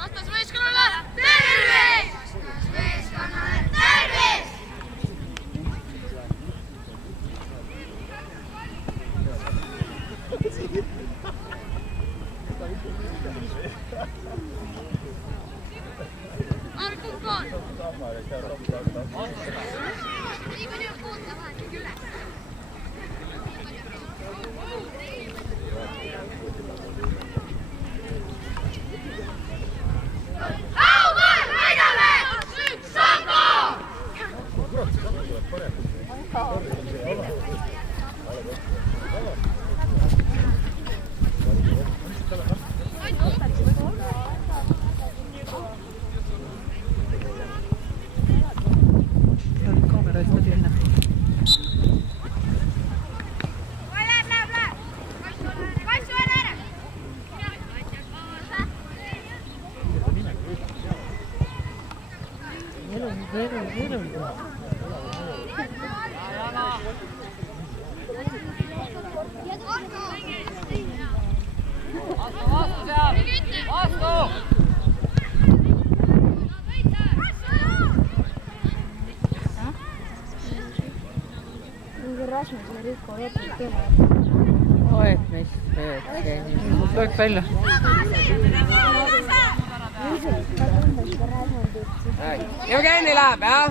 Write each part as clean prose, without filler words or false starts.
Vastasvõistkonnale tervis! Vastasvõistkonnale tervis! Arku koon! Liigu nüüd puuta vahetage üle. Loeks välja. Jevgeni läheb, jah?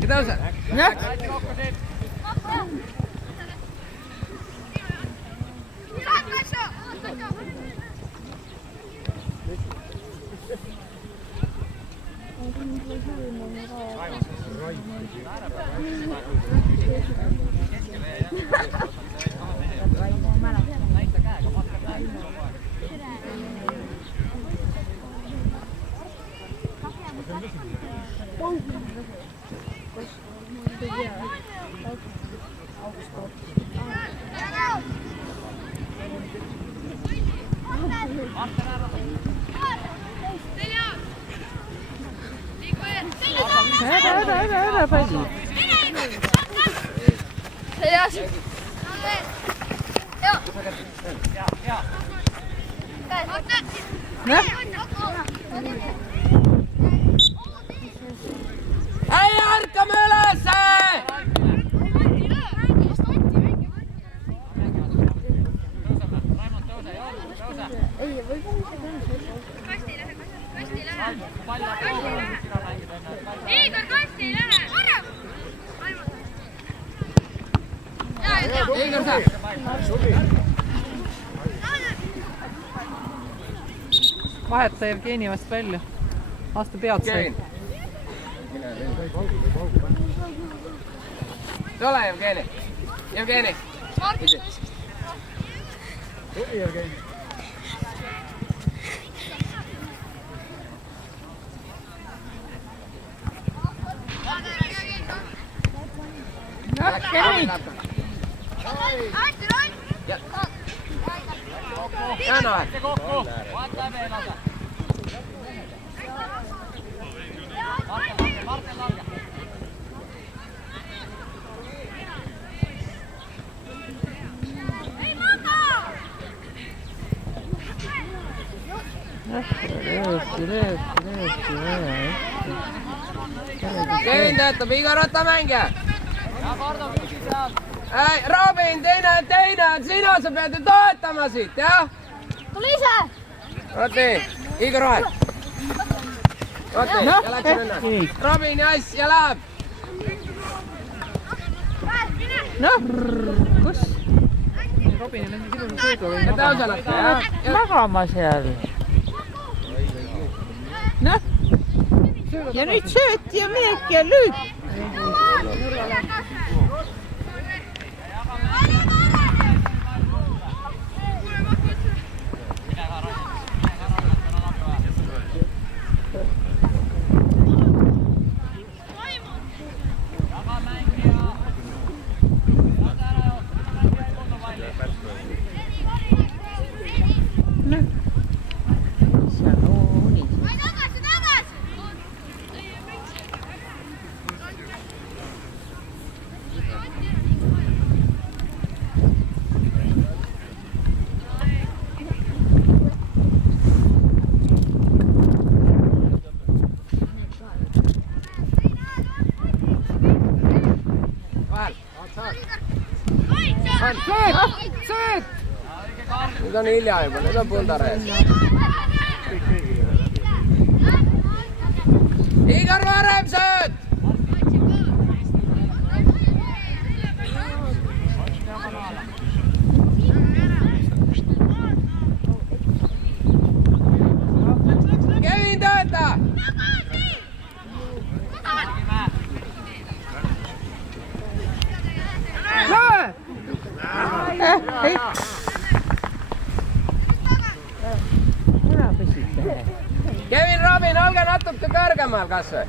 Mida sa? Ära palli. Ei ärkame ülesse! Igor, kasti ei lähe! Igor, sa! Vaheta Jevgeni vast välja. Aasta pead sai. Tule, Jevgeni! Jevgeni! Tuli, Jevgeni! Näkkerid! Jääna või? Vaata veel osa. Marten Larga. Ei maga! Kevin töötab, Igor, võta mängija. Ja Pardo püsi seal. Robin, teine on sina, sa pead ju toetama siit, jah? Tule ise! Ooti, Igor vahel. Ooti, ja läks enne. Robin ja Ass ja läheb. Noh, kus? Robinil on silul sõidu või tõusanata, jah? Magama seal. Noh, ja nüüd sööt ja minek ja lüüd. sööt! Nüüd on hilja juba, nüüd on Pundar ees. Igor Varem sööt! Kevin tööta! Kevin, Robin, olge natuke kõrgemal kas või?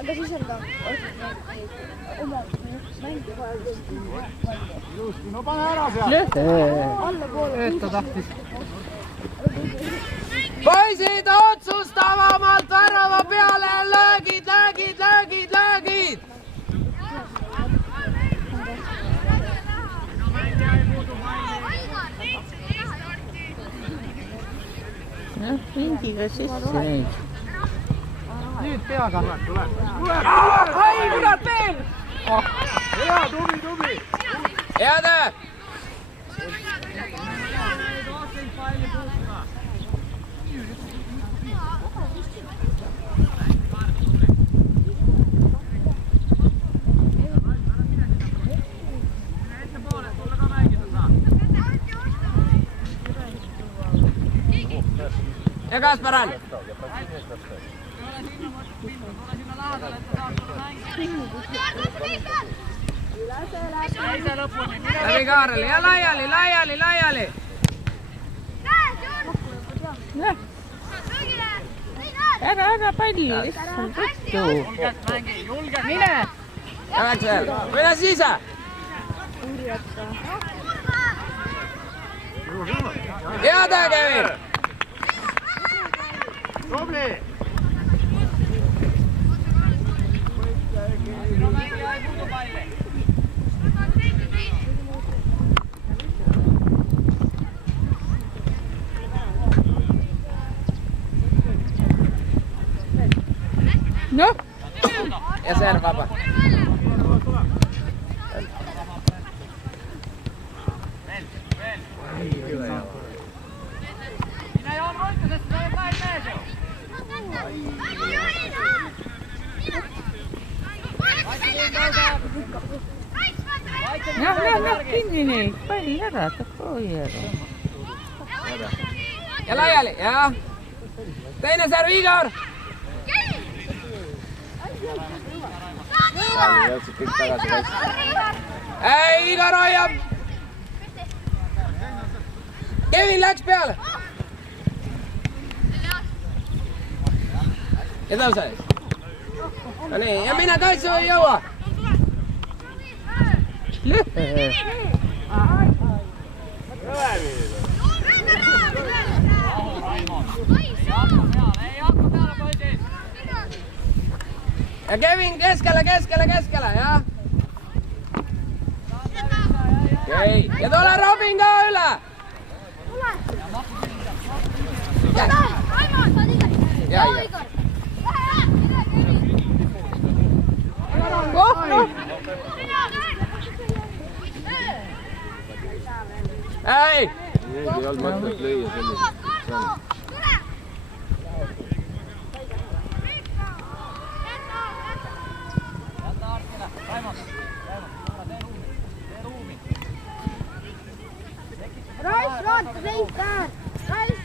Aga siis on ka oma mängi vaja. No pane ära seal! Allapoole. tahtis. Poisid, otsustavamalt värava peale! Löögid, löögid, löögid, löögid! Ringiga sisse neid. Nüüd peaga. Ai, kurat veel! Hea, tubli! Hea töö! Ja Kaspar on? Läbi Kaareli ja laiali, laiali, laiali! Ära palli, lihtsalt võttu. Mine! Läks veel. Mine sisse! Hea töö, Kevin! Tubli! Noh! Ja serv vaba. Noh, kinni neid, palli ära, tapoi ära. Ja laiali, jah. Teine serv, Igor! Ei, Igor hoiab! Kevin läks peale! Ja tõuse ees. No nii, ja mine tõusu ei jõua! Lõhe! Ja Kevin keskele, keskele, keskele, jah? Okei, ja tule Robin ka üle! Ja Igor. Ei! Nüüd ei olnud mõtet lüüa sellist. Rais, vaata seis täär! Rais!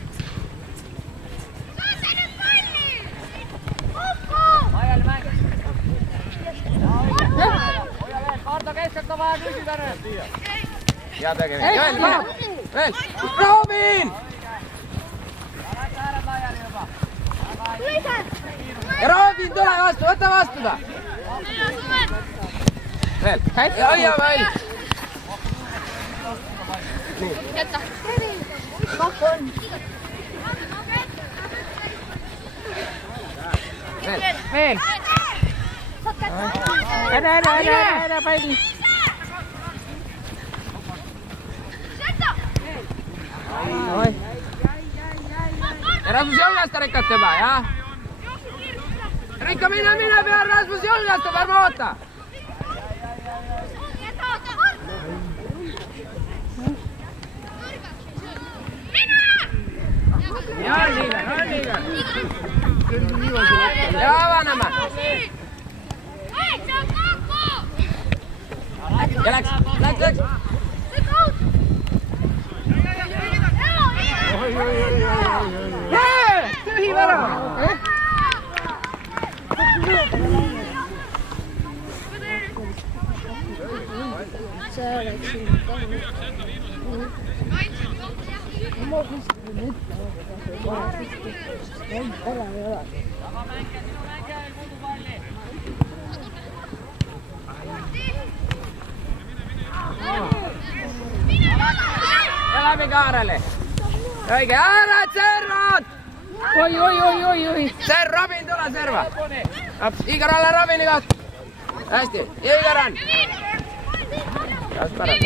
Hea tegevus. Veel! Robin! Ja Robin, tule vastu, võta vastu ta! veel. Hästi. hoia veel. jäta. kaks-kolm. Veel. Ära pall. Oi. Ja Rasmus julgesta Rikat juba, jah? Rikka, mine peale, Rasmus julgesta, ärme oota! Ja, Niiger! Ja, avaneme! Ja läks! Tühi värav! see oleks siin ma kuskil mõtlen, ära ei ole. Ja läbi Kaareli! Õige, ära servad! Oi. Robin, tule serva! Igor, ole Robini koht! Hästi, Igor on! Kas parem?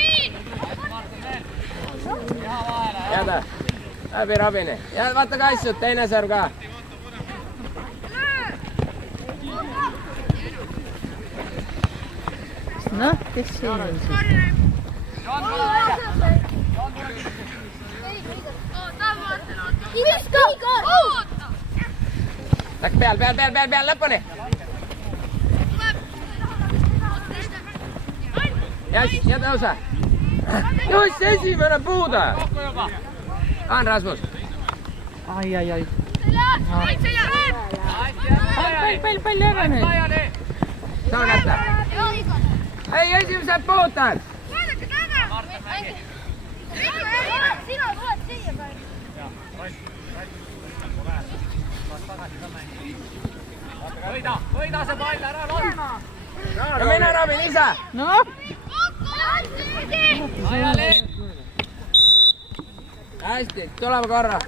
Jäta, läbi Robini. Ja vaata kaitsud, teine serv ka. Noh, kes siin on siis? Läks peal, lõpuni! Ja tõuse! Just esimene puude! On Rasmus! Ai. Pall ära nüüd. Saa kätte! Ei, esimesed puuted! Sina tuled siia praegu. Võida see pall ära, Lorma! Ja mine Robin ise! Noh. Hästi, tuleme korra!